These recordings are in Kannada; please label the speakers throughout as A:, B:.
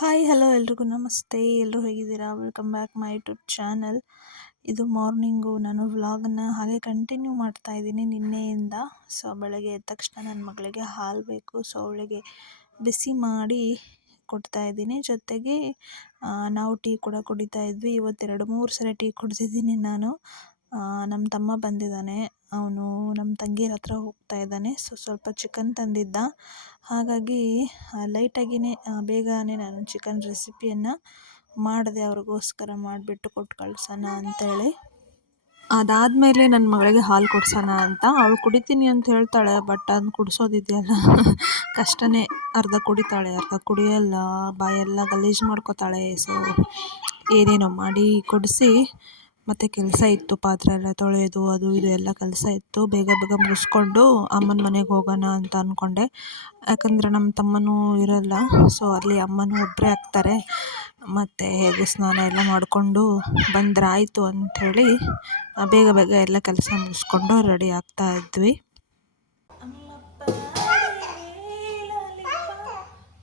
A: ಹಾಯ್ ಹಲೋ ಎಲ್ರಿಗೂ. ನಮಸ್ತೆ. ಎಲ್ಲರೂ ಹೇಗಿದ್ದೀರಾ? Welcome back my YouTube channel ಇದು ಮಾರ್ನಿಂಗು ನಾನು ವ್ಲಾಗನ್ನು ಹಾಗೆ ಕಂಟಿನ್ಯೂ ಮಾಡ್ತಾ ಇದ್ದೀನಿ ನಿನ್ನೆಯಿಂದ. ಸೊ ಬೆಳಗ್ಗೆ ಎದ್ದ ತಕ್ಷಣ ನನ್ನ ಮಗಳಿಗೆ ಹಾಲು ಬೇಕು. ಸೊ ಅವಳಿಗೆ ಬಿಸಿ ಮಾಡಿ ಕೊಡ್ತಾ ಇದ್ದೀನಿ. ಜೊತೆಗೆ ನಾವು ಟೀ ಕೂಡ ಕುಡಿತಾ ಇದ್ವಿ. ಇವತ್ತೆರಡು ಮೂರು ಸಲ ಟೀ ಕುಡಿದಿದ್ದೀನಿ ನಾನು. ನಮ್ಮ ತಮ್ಮ ಬಂದಿದ್ದಾನೆ. ಅವನು ನಮ್ಮ ತಂಗಿಯರ ಹತ್ರ ಹೋಗ್ತಾ ಇದ್ದಾನೆ. ಸೊ, ಸ್ವಲ್ಪ ಚಿಕನ್ ತಂದಿದ್ದ. ಹಾಗಾಗಿ ಲೈಟಾಗಿಯೇ ಬೇಗನೆ ನಾನು ಚಿಕನ್ ರೆಸಿಪಿಯನ್ನು ಮಾಡಿದೆ. ಅವ್ರಿಗೋಸ್ಕರ ಮಾಡಿಬಿಟ್ಟು ಕೊಟ್ಟು ಕಳ್ಸೋಣ ಅಂತೇಳಿ. ಅದಾದಮೇಲೆ ನನ್ನ ಮಗಳಿಗೆ ಹಾಲು ಕುಡ್ಸೋಣ ಅಂತ. ಅವಳು ಕುಡಿತೀನಿ ಅಂತ ಹೇಳ್ತಾಳೆ ಬಟ್ ಅದನ್ನ ಕುಡಿಸೋದಿದೆಯಲ್ಲ. ಕಷ್ಟನೇ. ಅರ್ಧ ಕುಡಿತಾಳೆ, ಅರ್ಧ ಕುಡಿಯಲ್ಲ. ಬಾಯೆಲ್ಲ ಗಲೀಜು ಮಾಡ್ಕೋತಾಳೆ. ಸೊ ಏನೇನೋ ಮಾಡಿ ಕೊಡಿಸಿ. ಮತ್ತು ಕೆಲಸ ಇತ್ತು, ಪಾತ್ರೆ ಎಲ್ಲ ತೊಳೆಯೋದು ಅದು ಇದು ಎಲ್ಲ ಕೆಲಸ ಇತ್ತು. ಬೇಗ ಬೇಗ ಮುಗಿಸ್ಕೊಂಡು ಅಮ್ಮನ ಮನೆಗೆ ಹೋಗೋಣ ಅಂತ ಅಂದ್ಕೊಂಡೆ ಯಾಕಂದರೆ ನಮ್ಮ ತಮ್ಮನೂ ಇರೋಲ್ಲ ಸೊ ಅಲ್ಲಿ ಅಮ್ಮನೂ ಒಬ್ಬರೇ ಆಗ್ತಾರೆ. ಮತ್ತು ಹೇಗೆ ಸ್ನಾನ ಎಲ್ಲ ಮಾಡಿಕೊಂಡು ಬಂದ್ರಾಯಿತು ಅಂಥೇಳಿ ಬೇಗ ಬೇಗ ಎಲ್ಲ ಕೆಲಸ ಮುಗಿಸ್ಕೊಂಡು ರೆಡಿ ಆಗ್ತಾ ಇದ್ವಿ.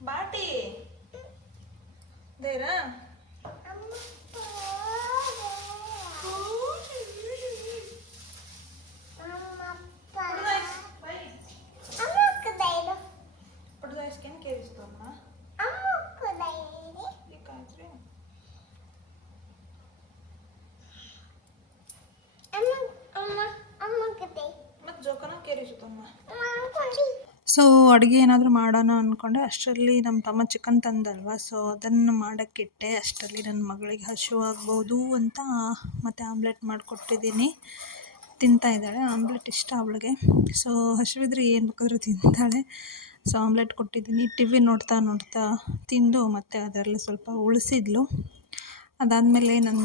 A: ಬಾಟಿ. ಸೊ ಅಡುಗೆ ಏನಾದರೂ ಮಾಡೋಣ ಅಂದ್ಕೊಂಡೆ ಅಷ್ಟರಲ್ಲಿ ನಮ್ಮ ತಮ್ಮ ಚಿಕನ್ ತಂದಲ್ವ? ಸೊ ಅದನ್ನು ಮಾಡೋಕ್ಕಿಟ್ಟೆ. ಅಷ್ಟರಲ್ಲಿ ನನ್ನ ಮಗಳಿಗೆ ಹಸಿವಾಗ್ಬೋದು ಅಂತ ಮತ್ತು ಆಮ್ಲೆಟ್ ಮಾಡಿಕೊಟ್ಟಿದ್ದೀನಿ. ತಿಂತಾ ಇದ್ದಾಳೆ. ಆಮ್ಲೆಟ್ ಇಷ್ಟ ಅವಳಿಗೆ. ಸೊ ಹಸಿವಿದ್ರೆ ಏನು ಬೇಕಾದರೂ ತಿಂತಾಳೆ. ಸೊ ಆಮ್ಲೆಟ್ ಕೊಟ್ಟಿದ್ದೀನಿ. ಟಿ ವಿ ನೋಡ್ತಾ ನೋಡ್ತಾ ತಿಂದು ಮತ್ತು ಅದರಲ್ಲಿ ಸ್ವಲ್ಪ ಉಳಿಸಿದ್ಲು. ಅದಾದಮೇಲೆ ನನ್ನ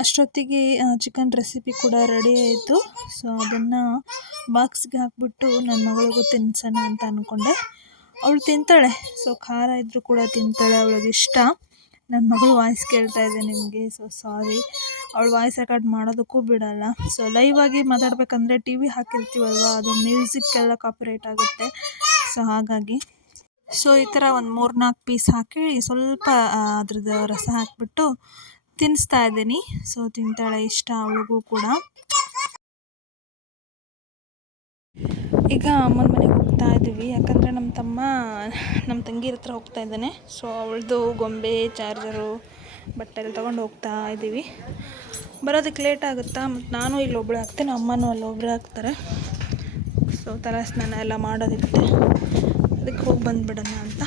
A: ಅಷ್ಟೊತ್ತಿಗೆ ಚಿಕನ್ ರೆಸಿಪಿ ಕೂಡ ರೆಡಿ ಆಯಿತು. ಸೊ ಅದನ್ನು ಬಾಕ್ಸ್ಗೆ ಹಾಕ್ಬಿಟ್ಟು ನನ್ನ ಮಗಳಿಗೂ ತಿನ್ಸೋಣ ಅಂತ ಅಂದ್ಕೊಂಡೆ ಅವಳು ತಿಂತಾಳೆ. ಸೊ ಖಾರ ಇದ್ದರೂ ಕೂಡ ತಿಂತಾಳೆ ಅವಳಿಗೆ ಇಷ್ಟ. ನನ್ನ ಮಗಳು ವಾಯ್ಸ್ ಕೇಳ್ತಾ ಇದೆ ನಿಮಗೆ. ಸೊ ಸಾರಿ ಅವಳು ವಾಯ್ಸ್ ರೆಕಾರ್ಡ್ ಮಾಡೋದಕ್ಕೂ ಬಿಡಲ್ಲ. ಸೊ ಲೈವ್ ಆಗಿ ಮಾತಾಡಬೇಕಂದ್ರೆ ಟಿ ವಿ ಹಾಕಿರ್ತೀವಲ್ವ? ಅದು ಮ್ಯೂಸಿಕ್ಕೆಲ್ಲ ಕಾಪಿರೈಟ್ ಆಗುತ್ತೆ. ಸೊ ಹಾಗಾಗಿ. ಸೊ ಈ ಥರ ಒಂದು ಮೂರು ನಾಲ್ಕು ಪೀಸ್ ಹಾಕಿ ಸ್ವಲ್ಪ ಅದ್ರದ್ದು ರಸ ಹಾಕಿಬಿಟ್ಟು ತಿನ್ನಿಸ್ತಾ ಇದ್ದೀನಿ. ಸೊ ತಿಂತಾಳೆ ಇಷ್ಟ, ಅವಳಿಗೂ ಕೂಡ. ಈಗ ಅಮ್ಮನ ಮನೆಗೆ ಹೋಗ್ತಾ ಇದ್ದೀವಿ. ಯಾಕಂದರೆ ನಮ್ಮ ತಮ್ಮ, ನಮ್ಮ ತಂಗಿ ಹತ್ರ ಹೋಗ್ತಾ ಇದ್ದಾನೆ. ಸೊ ಅವಳದು ಗೊಂಬೆ, ಚಾರ್ಜರು ಬಟ್ಟೆ ಎಲ್ಲ ತೊಗೊಂಡು ಹೋಗ್ತಾ ಇದ್ದೀವಿ. ಬರೋದಕ್ಕೆ ಲೇಟ್ ಆಗುತ್ತಾ? ಮತ್ತು ನಾನು ಇಲ್ಲಿ ಒಬ್ಬಳು ಹಾಕ್ತೇನೆ ಅಮ್ಮನೂ ಅಲ್ಲಿ ಒಬ್ಬರು ಹಾಕ್ತಾರೆ ಸೊ ತಲೆ ಸ್ನಾನ ಎಲ್ಲ ಮಾಡೋದಿರುತ್ತೆ ಅದಕ್ಕೆ ಹೋಗಿ ಬಂದುಬಿಡೋಣ ಅಂತ.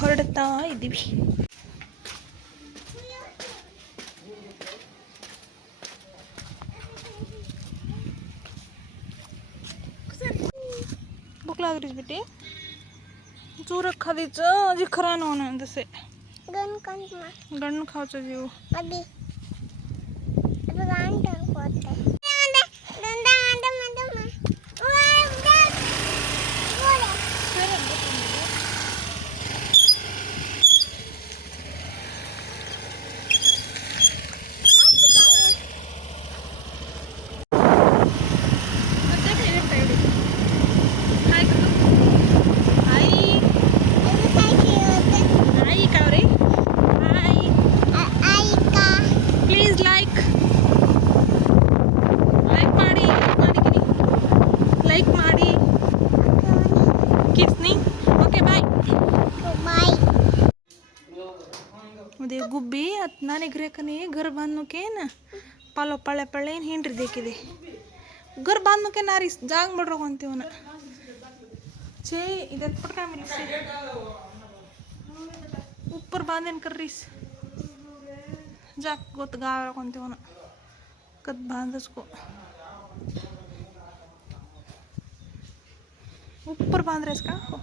A: ಹೊರಡ್ತಾ ಇದ್ದೀವಿ. લાગી રહી છે બેટી ચૂરક ખાધી છે હજી ખરા નો ને દસે ગણ ખાવ છો જેવું ಇಲ್ಲೋ ಪಳೆ ಪಳ್ಳೆ ಏನು ಹಿಂಡ್ರಿ ದೇಕಿದೆ ಗರ್ ಬಂದ್ಮಕ್ಕೆ ನಾರಿ ಜಾಗ ಮಾಡ್ರೋಗ ಅಂತೀವನ ಚೇ ಇದು ಎತ್ಬಿಟ್ಟು ಕಾಮಿಲ್ಲ ಉಪ್ಪರ್ ಬಾಂದೇನು ಕರ್ರೀಸ್ ಜಾಕ್ ಗೊತ್ತು ಗಾಳ್ಕೊಂತೀವನ ಕದ್ ಬಾಂಧಸ್ಕೋ. ಉಪ್ಪರ್ ಬಾಂದ್ರೆ ಸಾಕು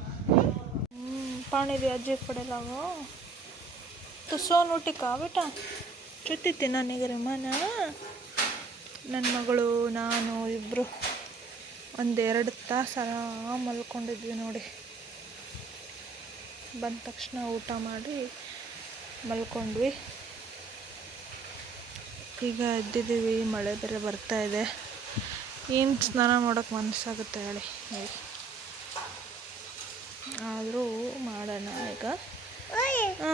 A: ಪಾಣಿದಿ ಅಜ್ಜಿ ಕೊಡಲಾವು ತು ಸೋನು ಟಿಕಾ ಬೇಟ ಚುತ್ತಿತ್ತೆ ನನಗೆ ಮನ ನನ್ನ ಮಗಳು ನಾನು ಇಬ್ಬರು ಒಂದೆರಡು ತಾಸು ಆರಾಮ ಮಲ್ಕೊಂಡಿದ್ವಿ ನೋಡಿ. ಬಂದ ತಕ್ಷಣ ಊಟ ಮಾಡಿ ಮಲ್ಕೊಂಡ್ವಿ. ಈಗ ಎದ್ದಿದ್ದೀವಿ ಮಳೆ ಬೇರೆ ಬರ್ತಾ ಇದೆ. ಏನು ಸ್ನಾನ ಮಾಡೋಕ್ಕೆ ಮನಸ್ಸಾಗುತ್ತೆ ಹೇಳಿ. ಹೇಳಿ. ಆದರೂ ಮಾಡೋಣ ಈಗ. ಹ್ಞೂ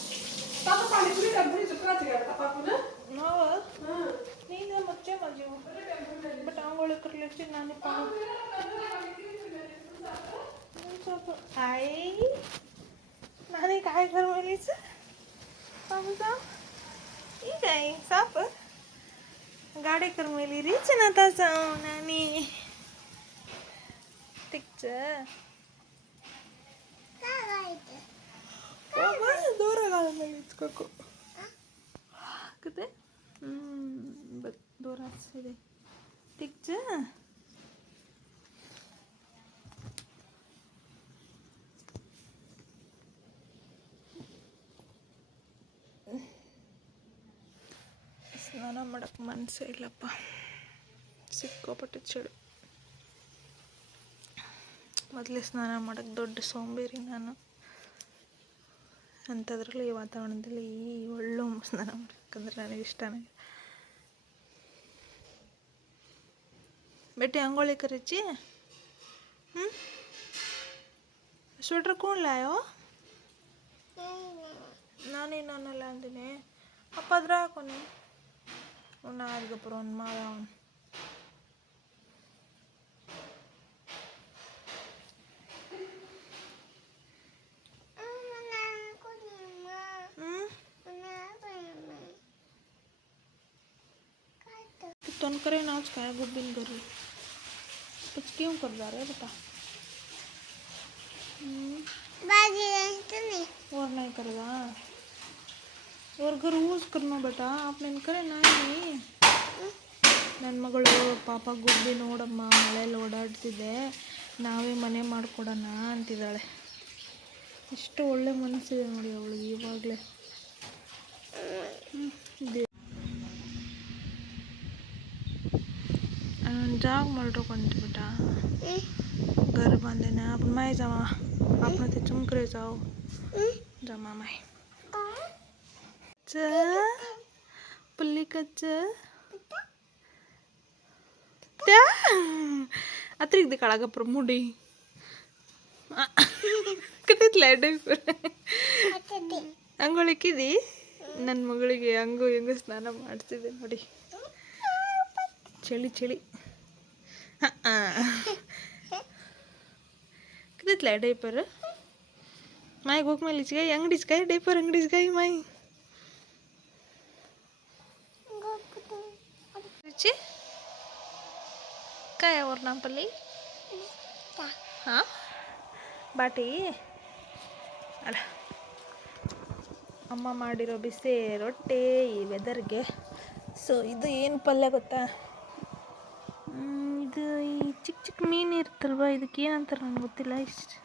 B: पापा
A: पाणीपुरी डबरी चुकराची करता बट आंघोळ करल्याची नाने आई नाने काय करू मेलीच समजा ही काय साप गाडी करू मेली रीच ना जाऊ नानी तिकचं ದೂರ ಗಾಳ ಮೇಲೆ ಕತೆ ಹ್ಞೂ ದೂರ ಹಾಕ್ಸಿದೆ. ತಿಕ್ಚ ಸ್ನಾನ ಮಾಡೋಕ್ಕೆ ಮನಸ್ಸೇ ಇಲ್ಲಪ್ಪ. ಸಿಕ್ಕಾಪಟ್ಟೆ ಚಳಿ. ಮೊದಲೇ ಸ್ನಾನ ಮಾಡಕ್ಕೆ ದೊಡ್ಡ ಸೋಂಬೇರಿ ನಾನು. ಅಂಥದ್ರಲ್ಲಿ ಈ ವಾತಾವರಣದಲ್ಲಿ ಈ ಒಳ್ಳೆ ಸ್ನಾನ ಮಾಡಬೇಕಂದ್ರೆ ನನಗೆ ಇಷ್ಟನೇ ಬೆಟ್ಟಿ ಅಂಗೋಳಿ ಕರಿಚಿ? ಹ್ಞೂ ಸ್ವೆಟ್ರ್ ಕೂಡ್ಲಾಯೋ ನಾನೇನು ಅನ್ನಲ್ಲ ಅಂತೀನಿ ಅಪ್ಪ ಅದ್ರ ಕೊನೆ ಉನ್ನಾರಿಗೆ ಅಪ್ಪ ಒಂದು ಮಾವ तन करे ना आज काय गुब्बिन करू कुछ क्यों कर रहा है बता हम्म, और नहीं करेगा और घर यूज करना बेटा आप नहीं करे ना नहीं ನನ್ನ ಮಗಳು ಪಾಪ ಗುಬ್ಬಿ ನೋಡಮ್ಮ ಮಳೆಯಲ್ಲಿ ಓಡಾಡ್ತಿದ್ದೆ ನಾವೇ ಮನೆ ಮಾಡಿಕೊಡೋಣ ಅಂತಿದ್ದಾಳೆ ಎಷ್ಟು ಒಳ್ಳೆ ಮನಸ್ಸಿದೆ ನೋಡಿ ಅವಳಿಗೆ ಇವಾಗಲೇ जाग मल्टो कोणते बेटा घर बांधे ना आपण माय जावा आपण ते चुमकडे जाऊ जमा माय च पुल्लिकच त्या ಅತ್ರಿಗೆ ದಿ ಕಳಗಪ್ರ ಮುಡಿ ಕತ್ತಿತ್ಲ ಅಂಗಳಿಕ್ಕಿದಿ ನನ್ನ ಮಗಳಿಗೆ ಹಂಗು ಹಿಂಗು ಸ್ನಾನ ಮಾಡ್ತಿದ್ದೆ ನೋಡಿ ಚಳಿ ಚಳಿ कितीतला आहे डायपर माय गोक मायलीच काय अंगडीच काय डायपर अंगडीच काय माय ची? काय आहे वर्णापल्ली हां ಬಾಟಿ ಅಲ್ಲ ಅಮ್ಮ ಮಾಡಿರೋ ಬಿಸಿ ರೊಟ್ಟಿ ಈ ವೆದರ್ಗೆ ಸೊ ಇದು ಏನು ಪಲ್ಯ ಗೊತ್ತಾ ಮೀನು ಇರ್ತಲ್ವ ಇದಕ್ಕೆ ಏನಂತಾರೆ ನನಗೆ ಗೊತ್ತಿಲ್ಲ. ಇಷ್ಟು.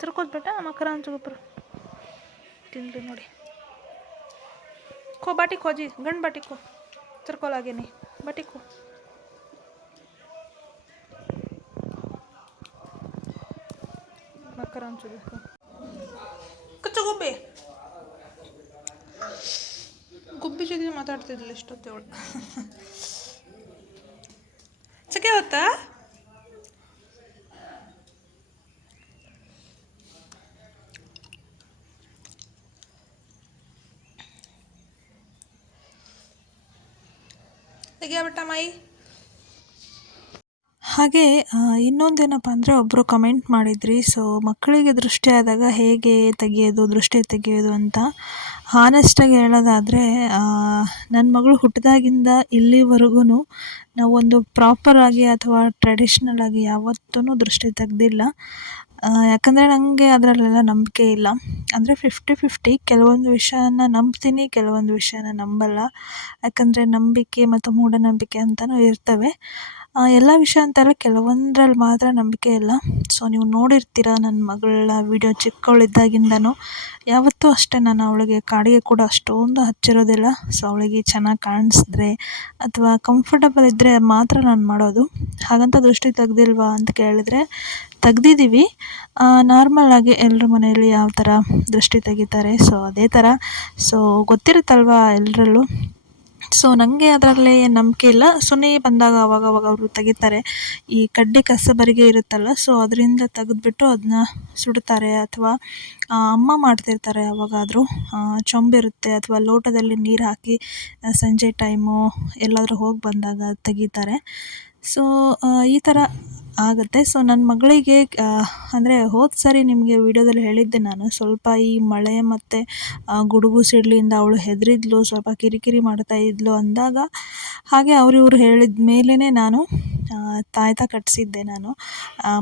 A: ತಿರ್ಕೋದ್ ಬೇಟ ಮಕರ ಅಂಚಗೊಬ್ಬರು ತಿಂದ್ರಿ ನೋಡಿ. ಖೋ ಬಾಟಿ ಖೋಜಿ ಗಂಡು ಬಾಟಿ ಖೋ ತಿರ್ಕೊಲಾಗೇನಿ ಬಾಟಿ ಖೋ ಮಕರ ಅಂಚಬೇಕು ಕಚ್ಚ ಗುಬ್ಬಿ. ಜೊತೆ ಮಾತಾಡ್ತಿದ್ದಿಲ್ಲ ಇಷ್ಟೊತ್ತೇವಳು ಸಕೆ ಗೊತ್ತಾ ತೆಗಿಯಬಿಟ್ಟ ಮಾಯಿ. ಹಾಗೆ ಇನ್ನೊಂದೇನಪ್ಪ ಅಂದರೆ ಒಬ್ಬರು ಕಮೆಂಟ್ ಮಾಡಿದ್ರಿ. ಸೊ ಮಕ್ಕಳಿಗೆ ದೃಷ್ಟಿ ಆದಾಗ ಹೇಗೆ ತೆಗೆಯೋದು, ದೃಷ್ಟಿ ತೆಗೆಯೋದು ಅಂತ. ಹಾನೆಸ್ಟಾಗಿ ಹೇಳೋದಾದರೆ ನನ್ನ ಮಗಳು ಹುಟ್ಟಿದಾಗಿಂದ ಇಲ್ಲಿವರೆಗೂ ನಾವೊಂದು ಪ್ರಾಪರಾಗಿ ಅಥವಾ ಟ್ರೆಡಿಷ್ನಲ್ ಆಗಿ ಯಾವತ್ತೂ ದೃಷ್ಟಿ ತೆಗ್ದಿಲ್ಲ. ಯಾಕಂದರೆ ನನಗೆ ಅದರಲ್ಲೆಲ್ಲ ನಂಬಿಕೆ ಇಲ್ಲ. ಅಂದರೆ ಫಿಫ್ಟಿ ಫಿಫ್ಟಿ ಕೆಲವೊಂದು ವಿಷಯನ ನಂಬ್ತೀನಿ, ಕೆಲವೊಂದು ವಿಷಯನ ನಂಬಲ್ಲ. ಯಾಕಂದರೆ ನಂಬಿಕೆ ಮತ್ತು ಮೂಢನಂಬಿಕೆ ಅಂತಲೂ ಇರ್ತವೆ. ಎಲ್ಲ ವಿಷಯ ಅಂತಲ್ಲ ಕೆಲವೊಂದ್ರಲ್ಲಿ ಮಾತ್ರ ನಂಬಿಕೆ ಇಲ್ಲ. ಸೊ ನೀವು ನೋಡಿರ್ತೀರ ನನ್ನ ಮಗಳ ವಿಡಿಯೋ ಚಿಕ್ಕವಳಿದ್ದಾಗಿಂದನೂ. ಯಾವತ್ತೂ ಅಷ್ಟೇ ನಾನು ಅವಳಿಗೆ ಕಾಡಿಗೆ ಕೂಡ ಅಷ್ಟೊಂದು ಹಚ್ಚಿರೋದಿಲ್ಲ. ಸೊ ಅವಳಿಗೆ ಚೆನ್ನಾಗಿ ಕಾಣಿಸಿದ್ರೆ ಅಥವಾ ಕಂಫರ್ಟಬಲ್ ಇದ್ದರೆ ಮಾತ್ರ ನಾನು ಮಾಡೋದು. ಹಾಗಂತ ದೃಷ್ಟಿ ತೆಗ್ದಿಲ್ವಾ ಅಂತ ಕೇಳಿದರೆ ತೆಗ್ದಿದ್ದೀವಿ ನಾರ್ಮಲ್ ಆಗಿ ಎಲ್ಲರ ಮನೆಯಲ್ಲಿ ಯಾವ ಥರ ದೃಷ್ಟಿ ತೆಗಿತಾರೆ? ಸೊ ಅದೇ ಥರ ಸೊ ಗೊತ್ತಿರುತ್ತಲ್ವಾ ಎಲ್ಲರಲ್ಲೂ ಸೊ ನನಗೆ ಅದರಲ್ಲಿ ನಂಬಿಕೆ ಇಲ್ಲ. ಸುನಿ ಬಂದಾಗ ಅವಾಗ ಅವಾಗ ಅವರು ತೆಗಿತಾರೆ. ಈ ಕಡ್ಡಿ ಕಸಬರಿಗೆ ಇರುತ್ತಲ್ಲ ಸೊ ಅದರಿಂದ ತೆಗೆದ್ಬಿಟ್ಟು ಅದನ್ನ ಸುಡ್ತಾರೆ ಅಥವಾ ಅಮ್ಮ ಮಾಡ್ತಿರ್ತಾರೆ ಯಾವಾಗಾದರೂ ಚೊಂಬಿರುತ್ತೆ ಅಥವಾ ಲೋಟದಲ್ಲಿ ನೀರು ಹಾಕಿ ಸಂಜೆ ಟೈಮು ಎಲ್ಲಾದರೂ ಹೋಗಿ ಬಂದಾಗ ತೆಗಿತಾರೆ. ಸೊ ಈ ಥರ ಆಗುತ್ತೆ. ಸೊ ನನ್ನ ಮಗಳಿಗೆ ಅಂದರೆ ಹೋದ ಸರಿ ನಿಮಗೆ ವೀಡಿಯೋದಲ್ಲಿ ಹೇಳಿದ್ದೆ ನಾನು. ಸ್ವಲ್ಪ ಈ ಮಳೆ ಮತ್ತು ಗುಡುಗು ಸಿಡಿಲಿಂದ ಅವಳು ಹೆದರಿದ್ಲು, ಸ್ವಲ್ಪ ಕಿರಿಕಿರಿ ಮಾಡ್ತಾ ಇದ್ಲು ಅಂದಾಗ, ಹಾಗೆ ಅವ್ರು ಹೇಳಿದ ಮೇಲೆಯೇ ನಾನು ತಾಯ್ತ ಕಟ್ಟಿಸಿದ್ದೆ ನಾನು.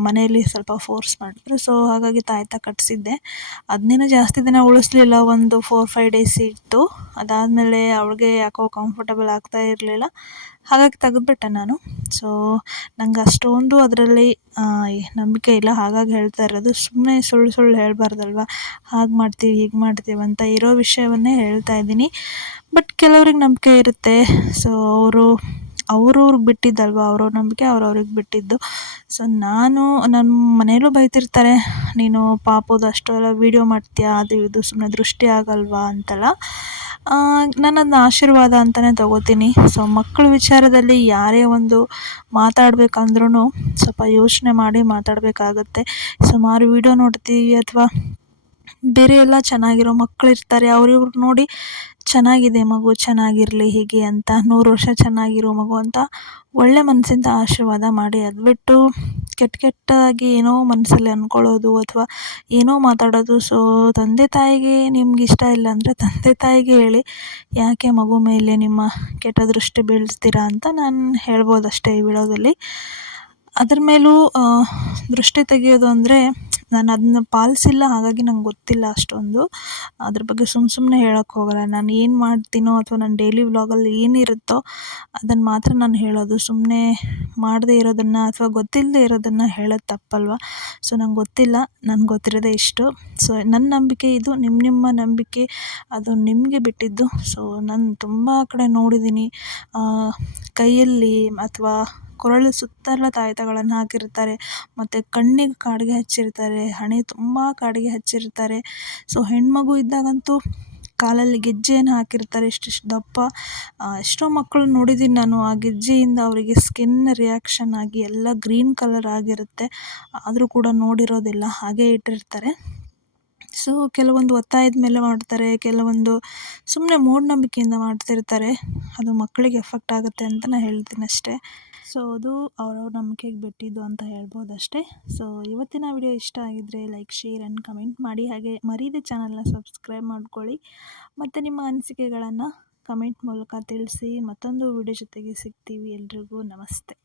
A: ಮನೆಯಲ್ಲಿ ಸ್ವಲ್ಪ ಫೋರ್ಸ್ ಮಾಡಿದ್ರು. ಸೊ ಹಾಗಾಗಿ ತಾಯ್ತ ಕಟ್ಟಿಸಿದ್ದೆ ಅದನ್ನೇನು ಜಾಸ್ತಿ ದಿನ ಉಳಿಸ್ಲಿಲ್ಲ. ಒಂದು ಫೋರ್ ಫೈವ್ ಡೇಸ್ ಇತ್ತು. ಅದಾದಮೇಲೆ ಅವಳಿಗೆ ಯಾಕೋ ಕಂಫರ್ಟಬಲ್ ಆಗ್ತಾ ಇರಲಿಲ್ಲ. ಹಾಗಾಗಿ ತೆಗೆದ್ಬಿಟ್ಟೆ ನಾನು. ಸೊ ನಂಗೆ ಅಷ್ಟೊಂದು ಅದರಲ್ಲಿ ನಂಬಿಕೆ ಇಲ್ಲ. ಹಾಗಾಗಿ ಹೇಳ್ತಾ ಇರೋದು ಸುಮ್ಮನೆ ಸುಳ್ಳು ಸುಳ್ಳು ಹೇಳಬಾರ್ದಲ್ವ? ಹಾಗೆ ಮಾಡ್ತೀವಿ, ಹೀಗೆ ಮಾಡ್ತೀವಿ ಅಂತ ಇರೋ ವಿಷಯವನ್ನೇ ಹೇಳ್ತಾ ಇದ್ದೀನಿ. ಬಟ್ ಕೆಲವ್ರಿಗೆ ನಂಬಿಕೆ ಇರುತ್ತೆ. ಸೊ ಅವರು ಅವ್ರವ್ರಿಗೆ ಬಿಟ್ಟಿದ್ದಲ್ವ? ಅವ್ರವ್ರ ನಂಬಿಕೆ ಅವ್ರವ್ರಿಗೆ ಬಿಟ್ಟಿದ್ದು. ಸೊ ನಾನು ನನ್ನ ಮನೆಯಲ್ಲೂ ಬೈತಿರ್ತಾರೆ, ನೀನು ಪಾಪುದು ಅಷ್ಟೆಲ್ಲ ವೀಡಿಯೋ ಮಾಡ್ತೀಯಾ? ಅದು ಇದು ಸುಮ್ಮನೆ ದೃಷ್ಟಿ ಆಗಲ್ವಾ ಅಂತೆಲ್ಲ. ನಾನು ಅದನ್ನ ಆಶೀರ್ವಾದ ಅಂತಲೇ ತಗೋತೀನಿ. ಸೊ ಮಕ್ಕಳ ವಿಚಾರದಲ್ಲಿ ಯಾರೇ ಒಂದು ಮಾತಾಡಬೇಕಂದ್ರೂ ಸ್ವಲ್ಪ ಯೋಚನೆ ಮಾಡಿ ಮಾತಾಡಬೇಕಾಗತ್ತೆ. ಸುಮಾರು ವೀಡಿಯೋ ನೋಡ್ತೀವಿ ಅಥವಾ ಬೇರೆ ಎಲ್ಲ ಚೆನ್ನಾಗಿರೋ ಮಕ್ಕಳಿರ್ತಾರೆ ಅವ್ರು ಇವ್ರು ನೋಡಿ ಚೆನ್ನಾಗಿದೆ ಮಗು, ಚೆನ್ನಾಗಿರಲಿ ಹೀಗೆ ಅಂತ, ನೂರು ವರ್ಷ ಚೆನ್ನಾಗಿರೋ ಮಗು ಅಂತ ಒಳ್ಳೆ ಮನಸ್ಸಿಂದ ಆಶೀರ್ವಾದ ಮಾಡಿ ಅದು ಬಿಟ್ಟು ಕೆಟ್ಟ ಕೆಟ್ಟದಾಗಿ ಏನೋ ಮನಸ್ಸಲ್ಲಿ ಅಂದ್ಕೊಳ್ಳೋದು ಅಥವಾ ಏನೋ ಮಾತಾಡೋದು. ಸೊ ತಂದೆ ತಾಯಿಗೆ ನಿಮ್ಗೆ ಇಷ್ಟ ಇಲ್ಲ ಅಂದರೆ ತಂದೆ ತಾಯಿಗೆ ಹೇಳಿ, ಯಾಕೆ ಮಗು ಮೇಲೆ ನಿಮ್ಮ ಕೆಟ್ಟ ದೃಷ್ಟಿ ಬೀಳಿಸ್ತೀರಾ ಅಂತ ನಾನು ಹೇಳ್ಬೋದಷ್ಟೇ ಈ ವಿಡಿಯೋದಲ್ಲಿ. ಅದ್ರ ಮೇಲೂ ದೃಷ್ಟಿ ತೆಗೆಯೋದು ಅಂದರೆ ನಾನು ಅದನ್ನ ಪಾಲಿಸಿಲ್ಲ, ಹಾಗಾಗಿ ನಂಗೆ ಗೊತ್ತಿಲ್ಲ ಅಷ್ಟೊಂದು. ಅದ್ರ ಬಗ್ಗೆ ಸುಮ್ಮ ಸುಮ್ಮನೆ ಹೇಳೋಕ್ಕೆ ಹೋಗಲ್ಲ. ನಾನು ಏನು ಮಾಡ್ತೀನೋ ಅಥವಾ ನನ್ನ ಡೈಲಿ ವ್ಲಾಗಲ್ಲಿ ಏನಿರುತ್ತೋ ಅದನ್ನು ಮಾತ್ರ ನಾನು ಹೇಳೋದು. ಸುಮ್ಮನೆ ಮಾಡದೇ ಇರೋದನ್ನು ಅಥವಾ ಗೊತ್ತಿಲ್ಲದೆ ಇರೋದನ್ನು ಹೇಳೋದು ತಪ್ಪಲ್ವ? ಸೊ ನಂಗೆ ಗೊತ್ತಿಲ್ಲ. ನನ್ಗೆ ಗೊತ್ತಿರೋದೇ ಇಷ್ಟು. ಸೊ ನನ್ನ ನಂಬಿಕೆ ಇದು ನಿಮ್ಮ ನಿಮ್ಮ ನಂಬಿಕೆ ಅದು ನಿಮಗೆ ಬಿಟ್ಟಿದ್ದು. ಸೊ ನಾನು ತುಂಬ ಕಡೆ ನೋಡಿದ್ದೀನಿ ಕೈಯಲ್ಲಿ ಅಥವಾ ಕೊರಳು ಸುತ್ತೆಲ್ಲ ತಾಯತಗಳನ್ನು ಹಾಕಿರ್ತಾರೆ ಮತ್ತು ಕಣ್ಣಿಗೆ ಕಾಡಿಗೆ ಹಚ್ಚಿರ್ತಾರೆ ಹಣೆ ತುಂಬ ಕಾಡಿಗೆ ಹಚ್ಚಿರ್ತಾರೆ ಸೊ ಹೆಣ್ಮಗು ಇದ್ದಾಗಂತೂ ಕಾಲಲ್ಲಿ ಗೆಜ್ಜೆಯನ್ನು ಹಾಕಿರ್ತಾರೆ ಇಷ್ಟಿಷ್ಟು ದಪ್ಪ ಎಷ್ಟೋ ಮಕ್ಕಳು ನೋಡಿದ್ದೀನಿ ನಾನು. ಆ ಗೆಜ್ಜೆಯಿಂದ ಅವರಿಗೆ ಸ್ಕಿನ್ ರಿಯಾಕ್ಷನ್ ಆಗಿ ಎಲ್ಲ ಗ್ರೀನ್ ಕಲರ್ ಆಗಿರುತ್ತೆ. ಆದರೂ ಕೂಡ ನೋಡಿರೋದಿಲ್ಲ. ಹಾಗೇ ಇಟ್ಟಿರ್ತಾರೆ. ಸೊ ಕೆಲವೊಂದು ಒತ್ತಾಯದ ಮೇಲೆ ಮಾಡ್ತಾರೆ, ಕೆಲವೊಂದು ಸುಮ್ಮನೆ ಮೂಢನಂಬಿಕೆಯಿಂದ ಮಾಡ್ತಿರ್ತಾರೆ. ಅದು ಮಕ್ಕಳಿಗೆ ಎಫೆಕ್ಟ್ ಆಗುತ್ತೆ ಅಂತ ನಾನು ಹೇಳ್ತೀನಿ ಅಷ್ಟೇ. ಸೊ ಅದು ಅವ್ರವ್ರ ನಂಬಿಕೆಗೆ ಬಿಟ್ಟಿದ್ದು ಅಂತ ಹೇಳ್ಬೋದು ಅಷ್ಟೇ ಸೊ ಇವತ್ತಿನ ವಿಡಿಯೋ ಇಷ್ಟ ಆಗಿದ್ದರೆ ಲೈಕ್, ಶೇರ್ ಆ್ಯಂಡ್ ಕಮೆಂಟ್ ಮಾಡಿ. ಹಾಗೆ ಮರೀದೆ ಚಾನಲ್ನ ಸಬ್ಸ್ಕ್ರೈಬ್ ಮಾಡ್ಕೊಳ್ಳಿ. ಮತ್ತು ನಿಮ್ಮ ಅನಿಸಿಕೆಗಳನ್ನು ಕಮೆಂಟ್ ಮೂಲಕ ತಿಳಿಸಿ. ಮತ್ತೊಂದು ವಿಡಿಯೋ ಜೊತೆಗೆ ಸಿಗ್ತೀವಿ ಎಲ್ರಿಗೂ. ನಮಸ್ತೆ.